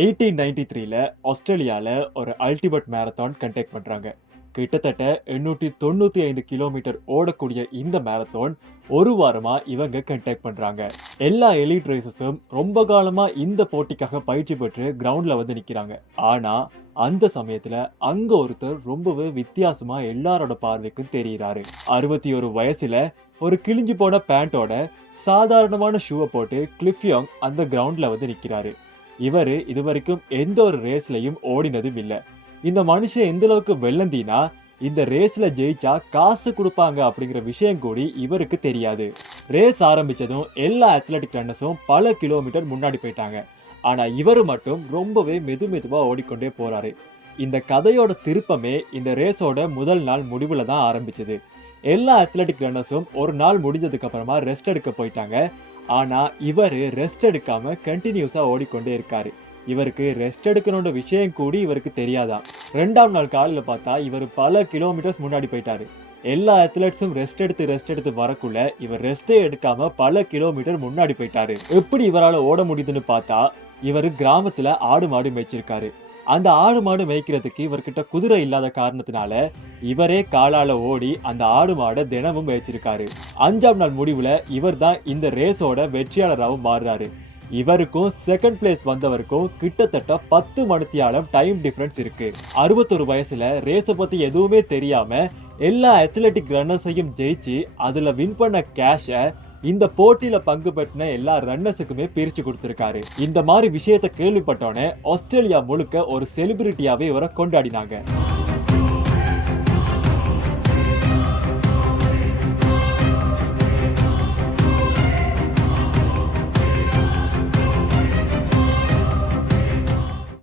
1893ல ஆஸ்திரேலியால ஒரு ultimate marathon conduct பண்றாங்க. கிட்டத்தட்ட 895 கிலோமீட்டர் ஓடக்கூடிய இந்த மேரத்தான் ஒரு வாரமா இவங்க கண்டக்ட் பண்றாங்க. எல்லா எலிட் ரேசஸும் ரொம்ப காலமா இந்த போட்டிக்காக பயிற்சி பெற்று கிரவுண்ட்ல வந்து நிக்கிறாங்க. ஆனா அந்த சமயத்துல அங்க ஒருத்தர் ரொம்பவே வித்தியாசமா எல்லாரோட பார்வைக்கும் தெரியுறாரு. 61 வயசுல ஒரு கிழிஞ்சு போன பேண்டோட சாதாரணமான ஷூவை போட்டு கிளிஃப் யோங் அந்த கிரவுண்ட்ல வந்து நிக்கிறாரு. இவரு இதுவரைக்கும் எந்த ஒரு ரேஸ்லயும் ஓடினதும் இல்ல. இந்த மனுஷன் எந்த அளவுக்கு வெள்ளந்தினா இந்த ரேஸ்ல ஜெயிச்சா காசு கொடுப்பாங்க அப்படிங்கிற விஷயம் கூடி இவருக்கு தெரியாது. ரேஸ் ஆரம்பிச்சதும் எல்லா அத்லெட்டிக் ரன்னர்ஸும் பல கிலோமீட்டர் முன்னாடி போயிட்டாங்க. ஆனா இவரு மட்டும் ரொம்பவே மெதுவா ஓடிக்கொண்டே போறாரு. இந்த கதையோட திருப்பமே இந்த ரேஸோட முதல் நாள் முடிவுல தான் ஆரம்பிச்சது. எல்லா அத்லெட்டிக் ரன்னர்ஸும் ஒரு நாள் முடிஞ்சதுக்கு அப்புறமா ரெஸ்ட் எடுக்க போயிட்டாங்க. ஆனா இவரு ரெஸ்ட் எடுக்காம கண்டினியூஸா ஓடிக்கொண்டே இருக்காரு. இவருக்கு ரெஸ்ட் எடுக்கணும்ன்ற விஷயம் கூடி இவருக்கு தெரியாதான். 2ஆம் நாள் காலையில பார்த்தா இவர் பல கிலோமீட்டர்ஸ் முன்னாடி போயிட்டாரு. எல்லா அத்லெட்ஸும் ரெஸ்ட் எடுத்து வரக்குள்ள இவர் ரெஸ்டே எடுக்காம பல கிலோமீட்டர் முன்னாடி போயிட்டாரு. எப்படி இவரால ஓட முடியுதுன்னு பார்த்தா இவர் கிராமத்துல ஆடு மாடு மேய்ச்சிருக்காரு. அந்த ஆடு மாடு மேய்க்கிறதுக்கு இவர்கிட்ட குதிரை இல்லாத காரணத்தினால இவரே காலால ஓடி அந்த ஆடு மாடை தினமும் மேய்ச்சிருக்காரு. 5ஆம் நாள் முடிவுல இவர் தான் இந்த ரேஸோட வெற்றியாளராகவும் மாறுறாரு. இவருக்கும் செகண்ட் பிளேஸ் வந்தவருக்கும் கிட்டத்தட்ட 10 மணித்தியாலம் டைம் டிஃபரன்ஸ் இருக்கு. 61 வயசுல ரேஸை பத்தி எதுவுமே தெரியாம எல்லா அத்லெட்டிக் ரன்னர்ஸையும் ஜெயிச்சு அதுல வின் பண்ண கேஷை இந்த போட்டியில பங்கு பெற்ற எல்லா ரன்னர்ஸுக்குமே பிரிச்சு கொடுத்திருக்காரு. இந்த மாதிரி விஷயத்தை கேள்விப்பட்டோன்னே ஆஸ்திரேலியா முழுக்க ஒரு செலிபிரிட்டியாவே இவரை கொண்டாடினாங்க.